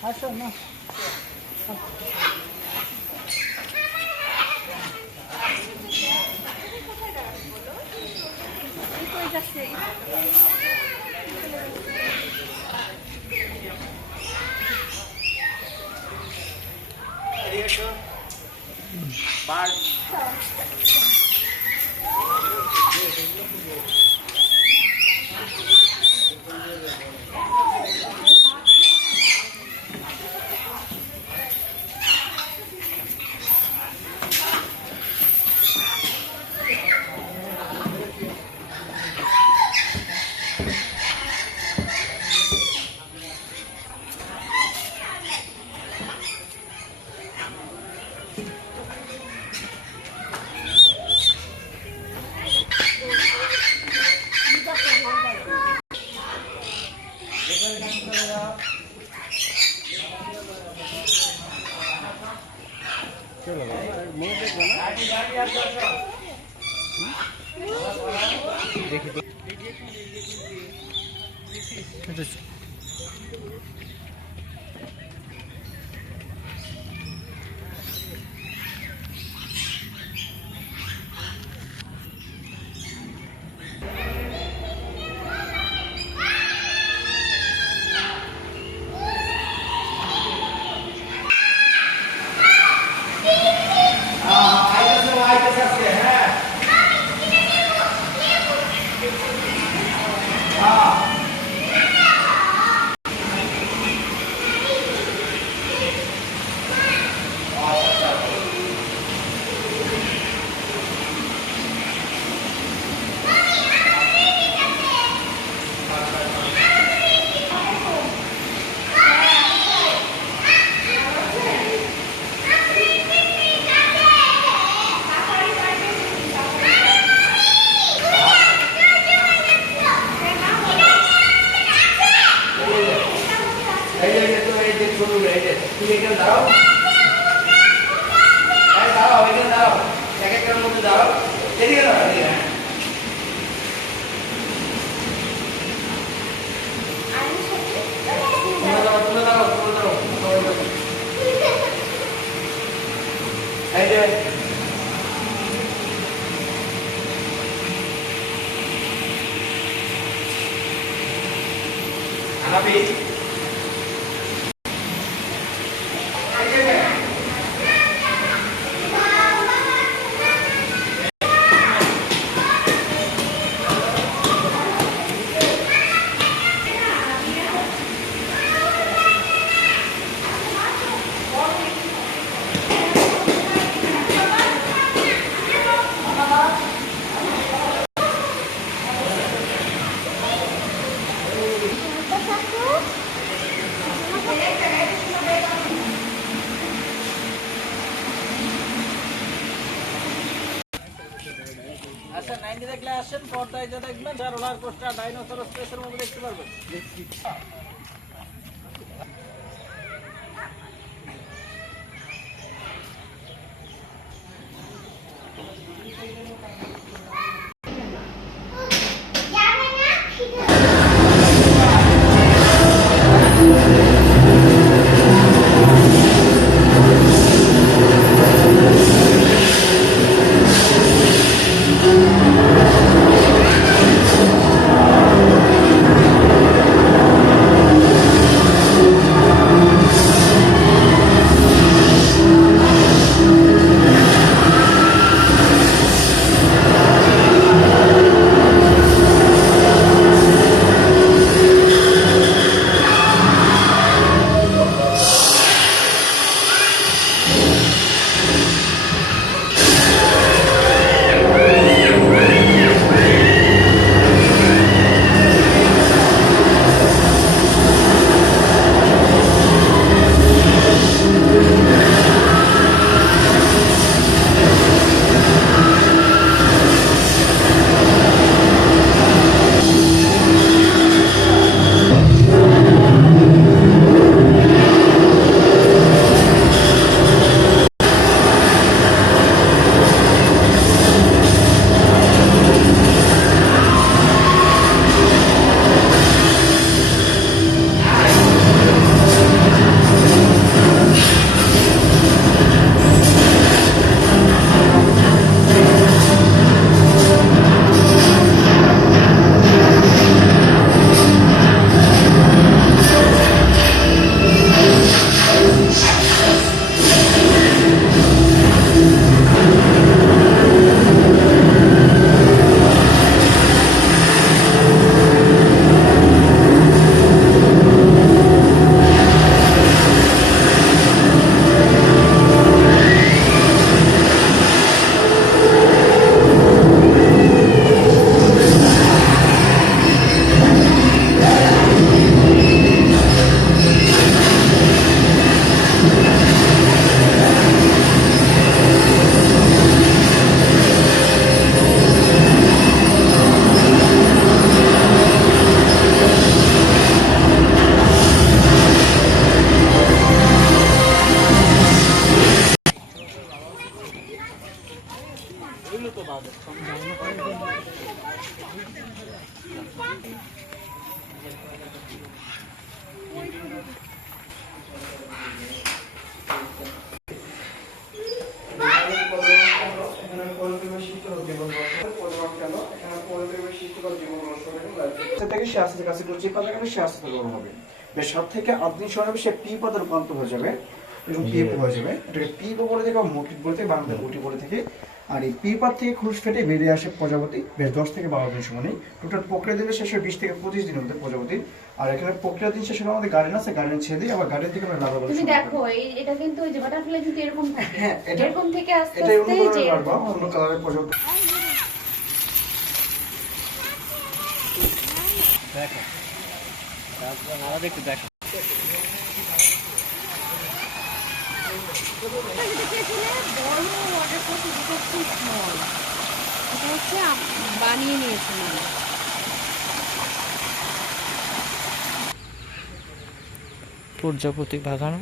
আসো না আচ্ছা 90 দেখলে আসেন পর্দায় যা দেখবেন রোলার কোস্টার ডাইনোসর স্পেসের মধ্যে দেখতে পারবেন সে আস্তে কাছে করে যে পাতা খাবে সে আস্তে বড় হবে। বেশ 7 থেকে 8 দিন সময় হবে সে পি পাতা রূপান্তর হয়ে যাবে এবং পি হয়ে যাবে। এটাকে পি বলে থেকে মোটিভ বলে থেকে বাংলাতে গুটি বলে থেকে। আর এই পি পাত থেকে খোলস ফেটে বেরিয়ে আসে প্রজাপতি। বেশ 10 থেকে 12 দিন সময় নেই। টোটাল প্রক্রিয়া দিনে শেষে 20 থেকে 25 দিনের মধ্যে প্রজাপতি। আর এখানে প্রক্রিয়া দিন শেষে আমাদের গার্ডেন আছে, গার্ডেন ছেড়ে দিই, আবার গার্ডেন থেকে আমরা লাগাবো। তুমি দেখো এটা কিন্তু ওই যে বাটারফ্লাই কিন্তু এরকম থাকে। হ্যাঁ, এরকম থেকে আস্তে এটা আস্তে যে লাগাবো অন্য কালারের প্রজাপতি। দেখো তারপর আমরা একটু দেখো বানিয়ে নিয়েছে মানে প্রজাপতি বাগানো।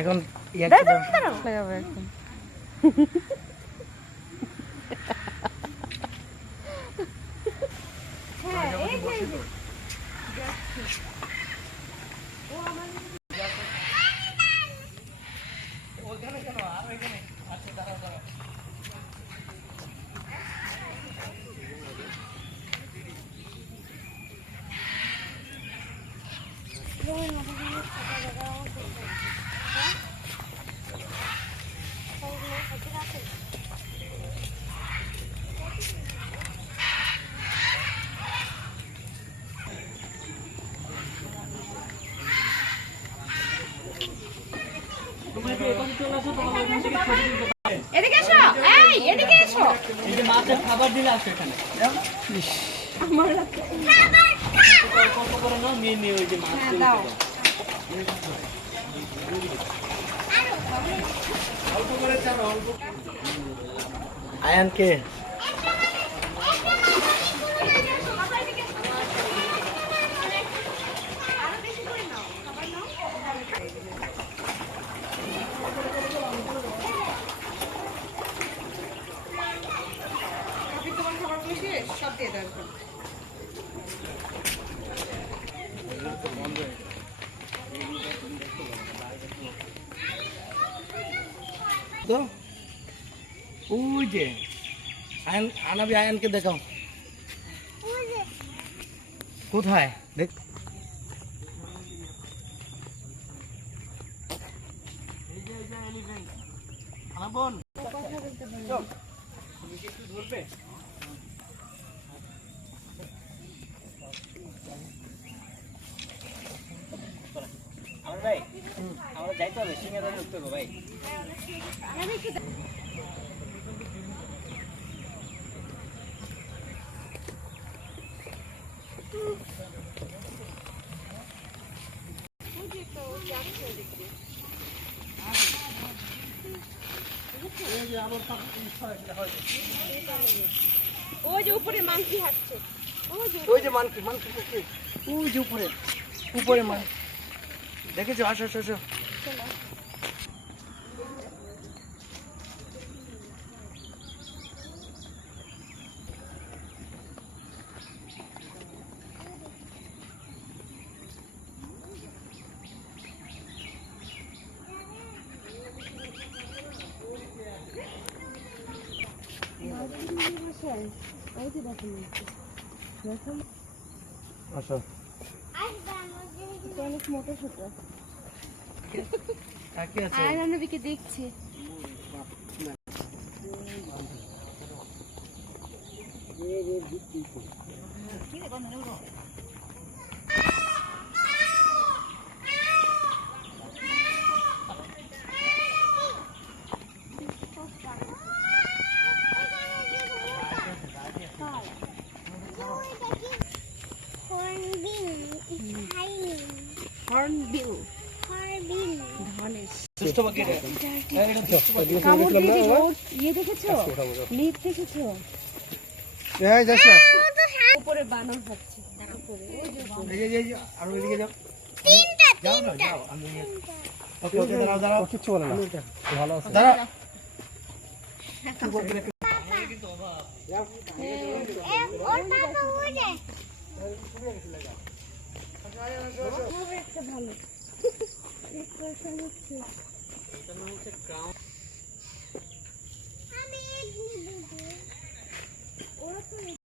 এখন এদিকে এসো, এই এদিকে এসো। এই যে মাছের খাবার দিলে আসো এখানে। আমার কত করে নাও নিয়ে নিয়ে ওই যে মাছ দিলে দাও। আয়ানকে সব দিয়ে দাও। তো ওই যে আয়ান আনাবি, আয়ানকে দেখাও কোথায় দেখ। বোন তুমি কি একটু ধরবে? আমার ভাই আমরা যাইতে হবে, সিঙ্গে ধরে উঠতে হবে ভাই। ওই যে উপরে মাংকি হাঁটছে, ওই যে মানকি মানকি পুকুর, ওই যে উপরে উপরে মান দেখেছো? আসো আসো আসো। আসো অনেক মোটা ছোট। কাকে আছে? আর নবীকে দেখছে। হর্নবিল ধনেশ সুস্থ বাকি রে। কামড় দিয়ে দিল। ইয়ে দেখেছো? লিপ দেখেছো? এই যাস না, উপরে বানর হচ্ছে দেখো পরে। ওই যে বানর। এই যে আর ওইদিকে যাও, যাও না যাও, আমি ওকে ওকে দাঁড়াও দাঁড়াও, কিচ্ছু বলে না, ভালো আছে দাঁড়াও। ভালো